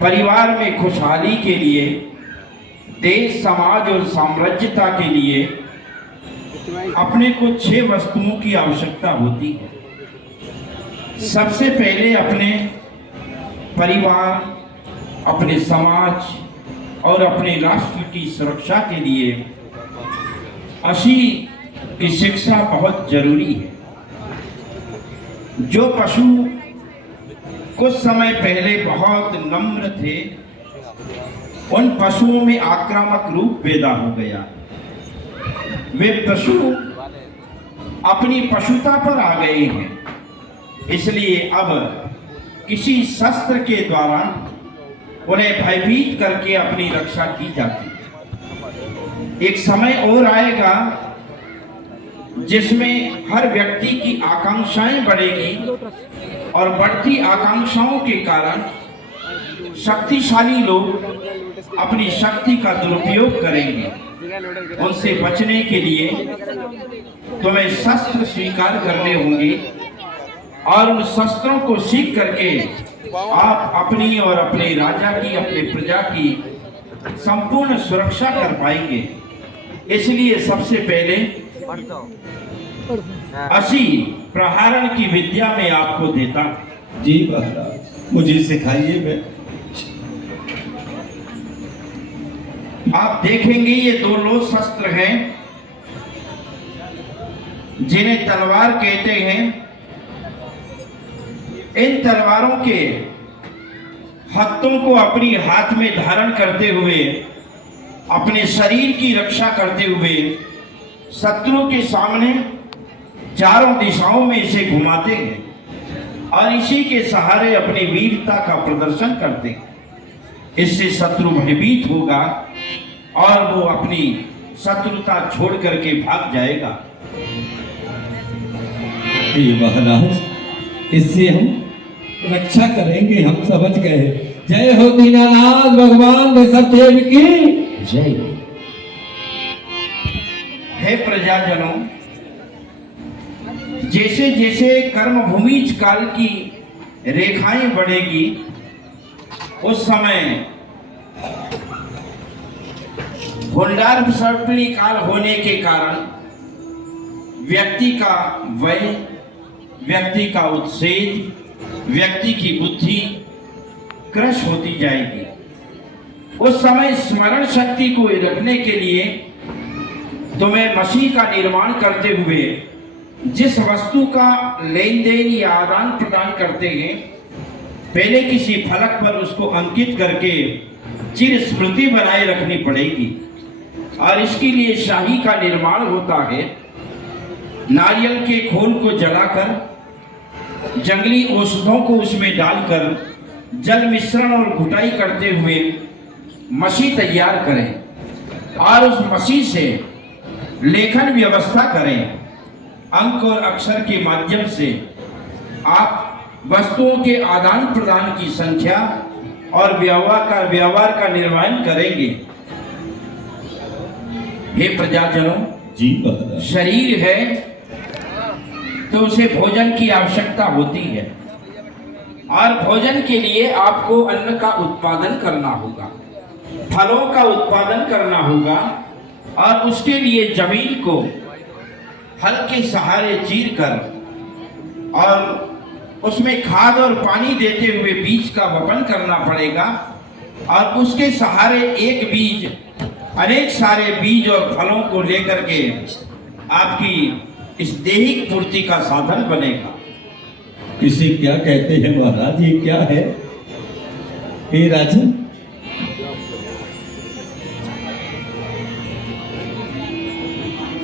परिवार में खुशहाली के लिए, देश समाज और साम्राज्यता के लिए अपने को 6 वस्तुओं की आवश्यकता होती है। सबसे पहले अपने परिवार, अपने समाज और अपने राष्ट्र की सुरक्षा के लिए अशी की शिक्षा बहुत जरूरी है। जो पशु कुछ समय पहले बहुत नम्र थे, उन पशुओं में आक्रामक रूप पैदा हो गया। वे पशु अपनी पशुता पर आ गए हैं, इसलिए अब किसी शस्त्र के द्वारा उन्हें भयभीत करके अपनी रक्षा की जाती। एक समय और आएगा जिसमें हर व्यक्ति की आकांक्षाएं बढ़ेगी और बढ़ती आकांक्षाओं के कारण शक्तिशाली लोग अपनी शक्ति का दुरुपयोग करेंगे। उनसे बचने के लिए तुम्हें शस्त्र स्वीकार करने होंगे और उन शस्त्रों को सीख करके आप अपनी और अपने राजा की, अपने प्रजा की संपूर्ण सुरक्षा कर पाएंगे। इसलिए सबसे पहले असी प्रहारण की विद्या में आपको देता। जी महाराज, मुझे सिखाइए। मैं आप देखेंगे ये 2 लोह शस्त्र हैं जिन्हें तलवार कहते हैं। इन तलवारों के हत्थों को अपनी हाथ में धारण करते हुए अपने शरीर की रक्षा करते हुए शत्रु के सामने चारों दिशाओं में इसे घुमाते हैं और इसी के सहारे अपनी वीरता का प्रदर्शन करते हैं। इससे शत्रु भयभीत होगा और वो अपनी शत्रुता छोड़ करके भाग जाएगा। महाराज, इससे हम रक्षा करेंगे, हम समझ गए। जय हो दीनानाथ भगवान ऋषभदेव की जय। हे प्रजाजनों, जैसे जैसे कर्मभूमि काल की रेखाएं बढ़ेगी, उस समय हुंडार सर्पणी काल होने के कारण व्यक्ति का वय, व्यक्ति का उत्सेद, व्यक्ति की बुद्धि क्रश होती जाएगी। उस समय स्मरण शक्ति को रखने के लिए तुम्हें मसीह का निर्माण करते हुए जिस वस्तु का लेन देन या आदान प्रदान करते हैं, पहले किसी फलक पर उसको अंकित करके चिर स्मृति बनाए रखनी पड़ेगी और इसके लिए शाही का निर्माण होता है। नारियल के खोल को जलाकर जंगली औषधों को उसमें डालकर जल मिश्रण और घुटाई करते हुए मसी तैयार करें और उस मसी से लेखन व्यवस्था करें। अंक और अक्षर के माध्यम से आप वस्तुओं के आदान प्रदान की संख्या और व्यवहार का निर्वहन करेंगे। हे प्रजाजनों, जी शरीर है तो उसे भोजन की आवश्यकता होती है और भोजन के लिए आपको अन्न का उत्पादन करना होगा, फलों का उत्पादन करना होगा और उसके लिए जमीन को हल के सहारे चीर कर और उसमें खाद और पानी देते हुए बीज का वपन करना पड़ेगा और उसके सहारे एक बीज अनेक सारे बीज और फलों को लेकर के आपकी इस देहिक पूर्ति का साधन बनेगा। इसे क्या कहते हैं महाराज? ये क्या है हे राजन?